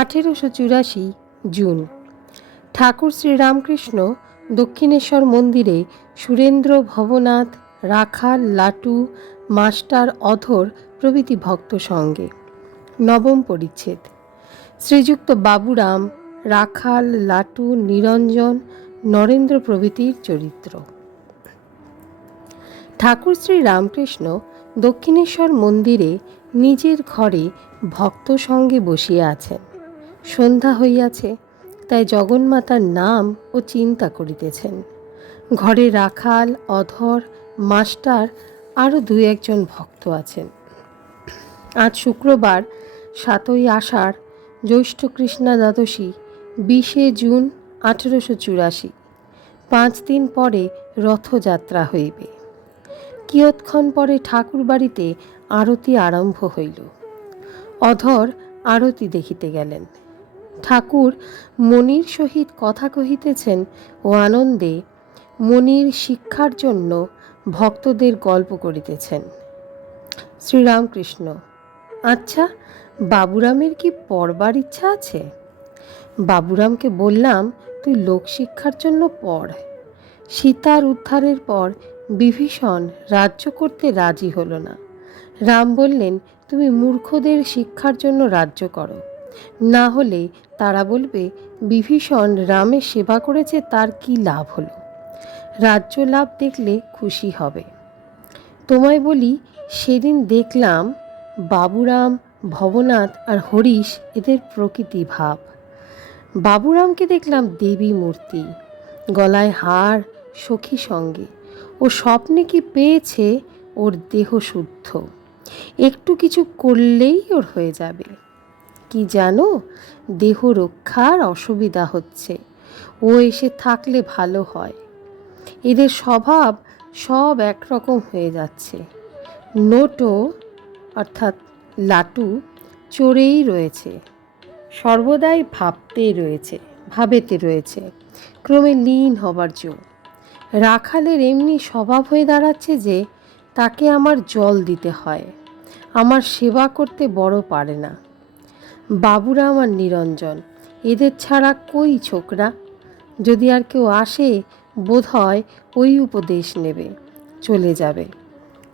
আঠেরোশো চুরাশি, জুন। ঠাকুর শ্রীরামকৃষ্ণ দক্ষিণেশ্বর মন্দিরে সুরেন্দ্র ভবনাথ, রাখাল, লাটু, মাস্টার অধর প্রভৃতি ভক্ত সঙ্গে। নবম পরিচ্ছেদ। শ্রীযুক্ত বাবুরাম, রাখাল, লাটু, নিরঞ্জন, নরেন্দ্র প্রভৃতির চরিত্র। ঠাকুর শ্রী রামকৃষ্ণ দক্ষিণেশ্বর মন্দিরে নিজের ঘরে ভক্ত সঙ্গে বসিয়া আছেন। সন্ধ্যা হইয়াছে, তাই জগন্মাতার নাম ও চিন্তা করিতেছেন। ঘরে রাখাল, অধর, মাস্টার আরও দুই একজন ভক্ত আছেন। আজ শুক্রবার, সাতই আষাঢ়, জ্যৈষ্ঠ কৃষ্ণা দ্বাদশী, বিশে জুন আঠেরোশো চুরাশি। পাঁচ দিন পরে রথযাত্রা হইবে। কিয়ৎক্ষণ পরে ঠাকুর বাড়িতে আরতি আরম্ভ হইল। অধর আরতি দেখিতে গেলেন। ঠাকুর মনির সহিত কথা কহিতেছেন ও আনন্দে মনির শিক্ষার জন্য ভক্তদের গল্প করিতেছেন। শ্রীরামকৃষ্ণ আচ্ছা বাবুরামের কি পড়বার ইচ্ছা আছে? বাবুরামকে বললাম, তুই লোকশিক্ষার জন্য পড়। সীতার উদ্ধারের পর বিভীষণ রাজ্য করতে রাজি হলো না। রাম বললেন, তুমি মূর্খদের শিক্ষার জন্য রাজ্য করো। না হলে তারা বলবে, বিভীষণ রামের সেবা করেছে, তার কি লাভ হলো? রাজ্য লাভ দেখলে খুশি হবে। তোমায় বলি, সেদিন দেখলাম বাবুরাম, ভবনাথ আর হরিশ এদের প্রকৃতি ভাব। বাবুরামকে দেখলাম দেবী মূর্তি, গলায় হার, সখী সঙ্গে। ও স্বপ্নে কি পেয়েছে, ওর দেহ শুদ্ধ। একটু কিছু করলেই ওর হয়ে যাবে। কি জানো? দেহ রক্ষার অসুবিধা হচ্ছে। ও এসে থাকলে ভালো হয়। এদের স্বভাব সব একরকম হয়ে যাচ্ছে। নোটো, অর্থাৎ লাটু চড়েই রয়েছে। সর্বদাই ভাবতে রয়েছে, ভাবেতে রয়েছে। ক্রমে লীন হবার জো রাখালের এমনি স্বভাব হয়ে দাঁড়াচ্ছে যে, তাকে আমার জল দিতে হয়। আমার সেবা করতে বড় পারে না। বাবুরাম আর নিরঞ্জন, এদের ছাড়া কই ছোকরা? যদি আর কেউ আসে বোধ হয় ওই উপদেশ নেবে, চলে যাবে।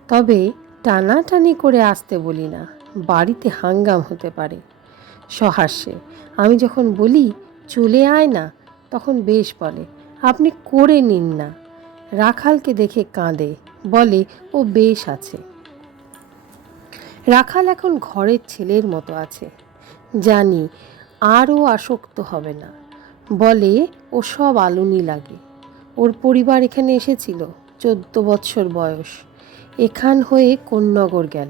তবে টানাটানি করে আসতে বলি না, বাড়িতে হাঙ্গাম হতে পারে। সহাস্যে, আমি যখন বলি, চলে আয় না, তখন বেশ বলে, আপনি করে নিন না। রাখালকে দেখে কাঁদে, বলে, ও বেশ আছে। রাখাল এখন ঘরের ছেলের মতো আছে। জানি, আরও আসক্ত হবে না। বলে ও সব আলুনি লাগে। ওর পরিবার এখানে এসেছিল, চোদ্দ বৎসর বয়স। এখান হয়ে কোন্নগর গেল।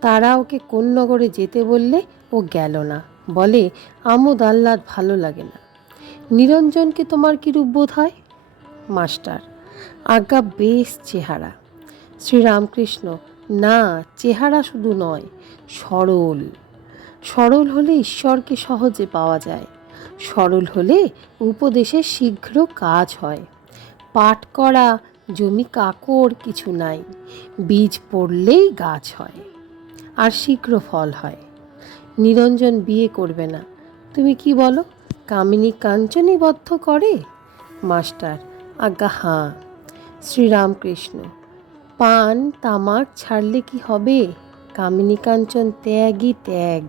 তারা ওকে কোন্নগরে যেতে বললে ও গেল না। বলে, আমোদ আহ্লাদ ভালো লাগে না। নিরঞ্জনকে তোমার কিরূপ বোধ হয়? মাস্টার আজ্ঞা বেশ চেহারা। শ্রীরামকৃষ্ণ, না, চেহারা শুধু নয়, সরল। সরল হলে ঈশ্বরকে সহজে পাওয়া যায়। সরল হলে উপদেশে শীঘ্র কাজ হয়। পাঠ করা, জমি কাকড় কিছু নাই। বীজ পড়লেই গাছ হয় আর শীঘ্র ফল হয়। নিরঞ্জন বিয়ে করবে না। তুমি কি বলো, কামিনী কাঞ্চনই বদ্ধ করে? মাস্টার, আজ্ঞা হাঁ। শ্রীরামকৃষ্ণ, পান তামাক ছাড়লে কি হবে? কামিনী কাঞ্চন ত্যাগই ত্যাগ।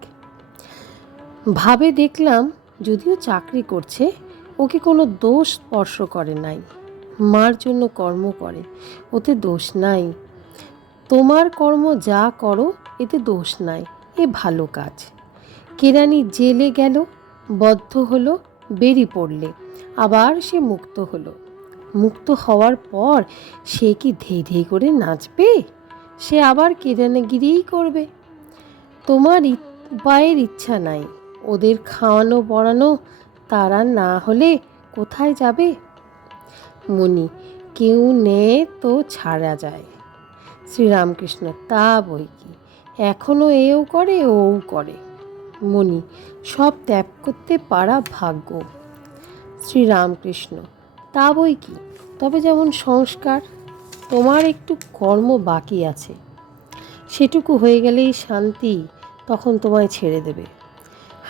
ভাবে দেখলাম যদিও চাকরি করছে, ওকে কোনো দোষ স্পর্শ করে নাই। মার জন্য কর্ম করে, ওতে দোষ নাই। তোমার কর্ম যা করো, এতে দোষ নাই, এ ভালো কাজ। কেরানি জেলে গেল, বদ্ধ হলো, বেরি পড়লে, আবার সে মুক্ত হলো। মুক্ত হওয়ার পর সে কি ধেই ধেই করে নাচবে? সে আবার কেরানিগিরিই করবে। তোমার উপায়ের ইচ্ছা নাই। ওদের খাওয়ানো পড়ানো তারা না হলে কোথায় যাবে? মণি কেউ নে তো ছাড়া যায়। শ্রীরামকৃষ্ণ, তা বই কি? এখনও এও করে, ওও করে। মণি সব ত্যাগ করতে পারা ভাগ্য। শ্রীরামকৃষ্ণ, তা বই কি? তবে যেমন সংস্কার, তোমার একটু কর্ম বাকি আছে। সেটুকু হয়ে গেলেই শান্তি তখন তোমায় ছেড়ে দেবে।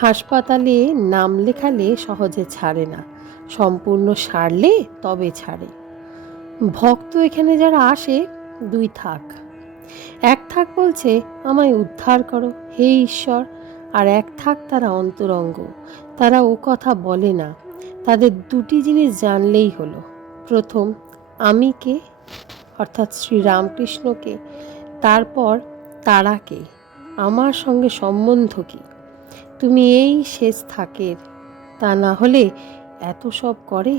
হাসপাতালে নাম লেখালে সহজে ছাড়ে না। সম্পূর্ণ সারলে তবে ছাড়ে। ভক্ত এখানে যারা আসে, দুই থাক। এক থাক বলছে, আমায় উদ্ধার করো, হে ঈশ্বর। আর এক থাক তারা অন্তরঙ্গ। তারা ও কথা বলে না। তাদের দুটি জিনিস জানলেই হলো। প্রথম, আমি কে? অর্থাৎ শ্রীরামকৃষ্ণকে তারপর তারাকে আমার সঙ্গে সম্বন্ধ কি? তুমি এই শেষ থাকের, তা না হলে এত সব করে?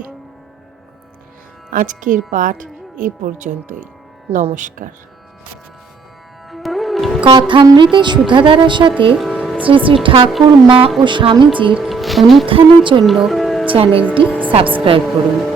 আজকের পাঠ এ পর্যন্তই, নমস্কার। কথামৃতে সুধাধারার সাথে শ্রী শ্রী ঠাকুর, মা ও স্বামীজির অনুত্থানের জন্য চ্যানেলটি সাবস্ক্রাইব করুন।